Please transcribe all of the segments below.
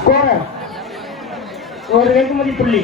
Scorer ஒரு வெகுமதி புள்ளி.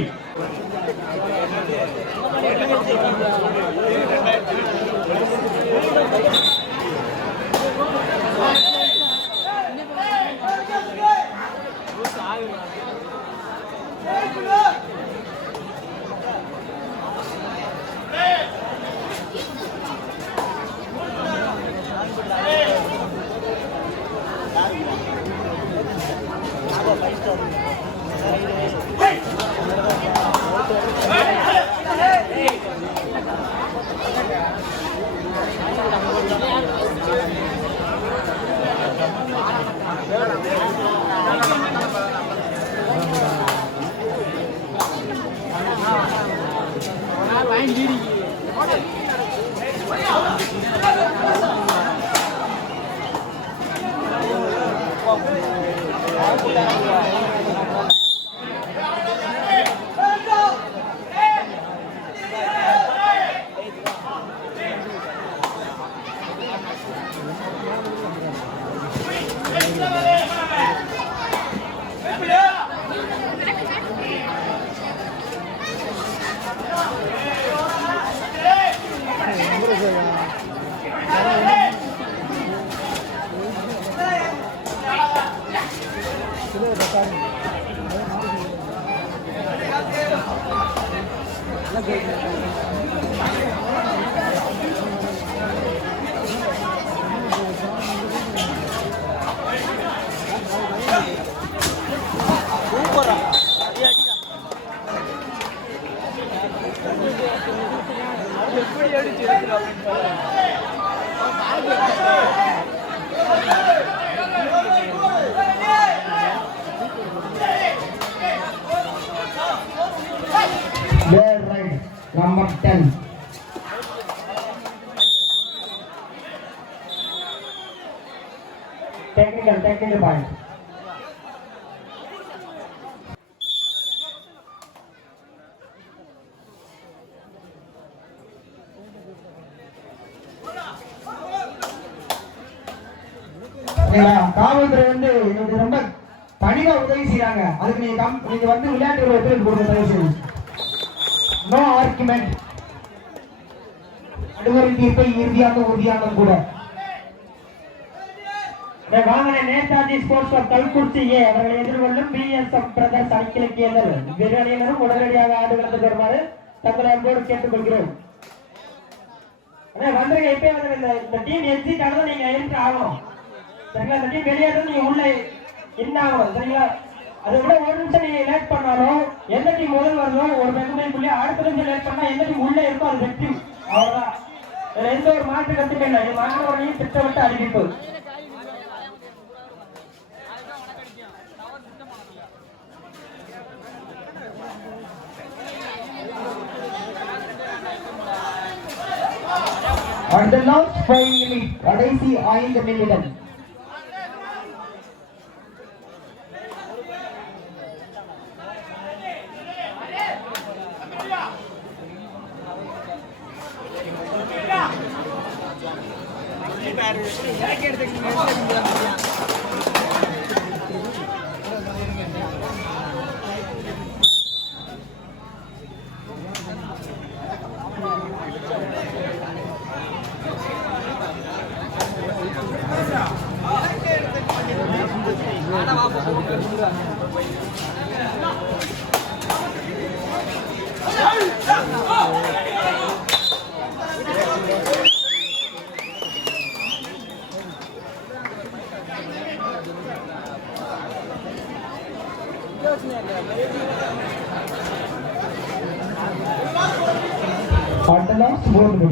Number 10. Technical point. காவல்துறை வந்து எனக்கு ரொம்ப பணிவா உதவி செய்யறாங்க. அதுக்கு நீங்க வந்து விளையாட்டு ஒத்துழைப்பு கொடுக்க தயவு செய்யுங்க. No argument. நடுவரின் தீர்ப்பை இறுதியாக உறுதியாக கூட. வாகன நேதாஜி ஸ்போர்ட்ஸ் கிளப் கல்குறிச்சி ஏ அவர்களை எதிர்கொள்ளும் பிஎஸ்எஃப் பிரதர்ஸ் அணிக்கிழக்கியதர் வீரர்களும் உடனடியாக ஆடுகளத்துக்கு வருமாறு தங்களை அன்போடு கேட்டுக்கொள்கிறோம். வந்துருங்க, இப்ப இந்த டீம் எக்ஸிட் ஆனதும் நீங்க என்ட்ரு ஆகணும். சரிங்களா? இந்த டீம் வெளியேறது நீங்க உள்ள என்ன ஆகணும். சரிங்களா? அதை விட ஒரு நிமிஷம் நீங்க லேட் பண்ணாலும் எந்த டீம் முதல் வரணும் ஒரு வெகுமதி புள்ளி. அடுத்த நிமிஷம் லேட் பண்ணா எந்த டீம் உள்ள இருக்கோ அது வெற்றி. அவ்வளவுதான், எந்த ஒரு மாற்று கருத்துமே இல்லை. இது மாணவர்களையும் திட்டமிட்டு அறிவிப்பு. And the last 5 minutes, கடைசி 5 நிமிடம்.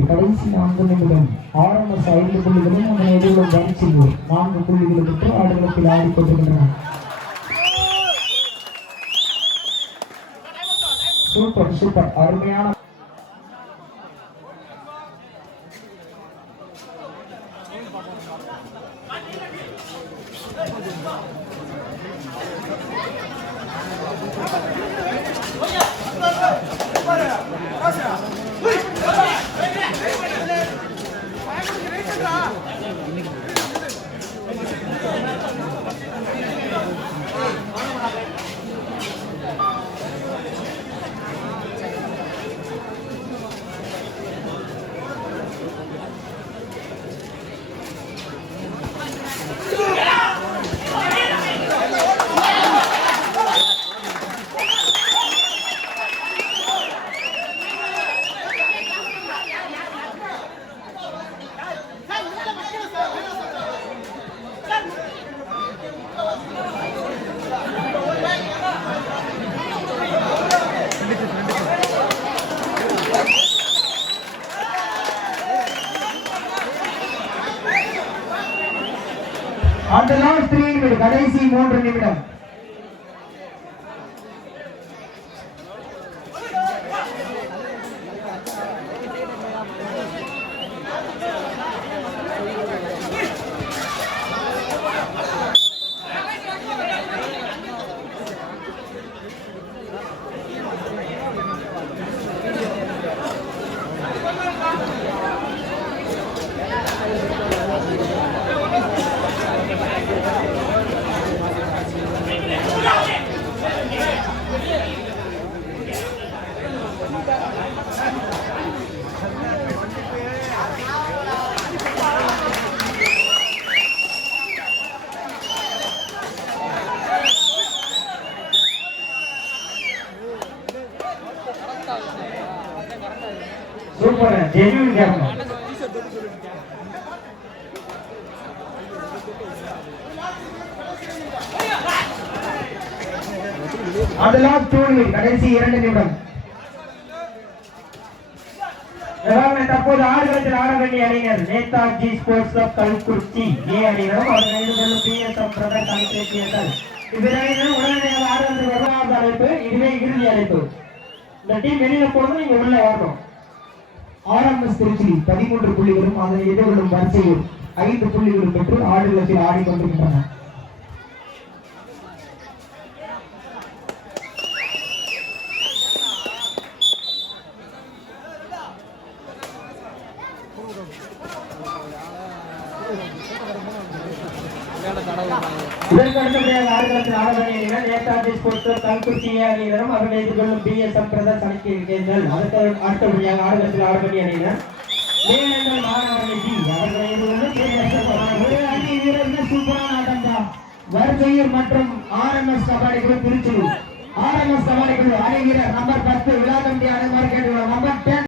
கடைசி 4 நிமிடம். ஆரம்ப 5 புள்ளிகளும் அதனை எதிர்கொள்ளும் பரிசில் 4 புள்ளிகள் பெற்று ஆடுகளத்தில் ஆடிக்கொண்டிருக்கின்றன. சூப்பர் சூப்பர், அருமையான அந்த லாஸ்ட் 3 நிமிடம், கடைசி 3 நிமிடம். Super, genuine game. அந்த லாஸ்ட் 2 நிமிடம், கடைசி 2 நிமிடம். தற்போது ஆடுகளத்தில் ஆட வேண்டிய அணியினர் நேதாஜி ஸ்போர்ட்ஸ் கிளப் கல்குறிச்சி ஏ அணியினரும் அவர்கள் பிஎஸ்எம் பிரதர் கலைப்பேசியர்கள். இவ்விரணியினர் உடனடியாக ஆடுகளத்தில் வருவாத அழைப்பு. இதுவே இறுதி அழைப்பு. இந்த டீம் வெளியில போறது நீங்க உள்ள வரணும். ஆர்எம்எஸ் திருச்சி 13 புள்ளிகளும் அதனை எதிர்கொள்ளும் வரிசையில் 5 புள்ளிகளும் பெற்று ஆடுகளத்தில் ஆடிக்கொண்டிருக்கின்றன. இதற்கு அடுத்தபடியாக ஆடுகளத்தில் ஆட வேண்டிய நேதாஜி ஸ்போர்ட்ஸ் கிளப் கல்குறிச்சி ஏ அணியினரும் அவர்கள் எதிர்கொள்ளும் பிஎஸ்எம் பிரதர் கலைப்பேசியர்கள். அதற்கு அடுத்தபடியாக ஆடுகளத்தில் ஆட வேண்டிய அணியினர் சூப்பரான ஆட்டம் தான். வரிசையூர் மற்றும் ஆர்எம்எஸ் கபாடி குழு திருச்சி. ஆர்எம்எஸ் கபாடி குழு அணி வீரர் நம்பர் 10 விழா கமிட்டி அனைவரும் கேட்டுக்கொள்ளும். நம்பர் 10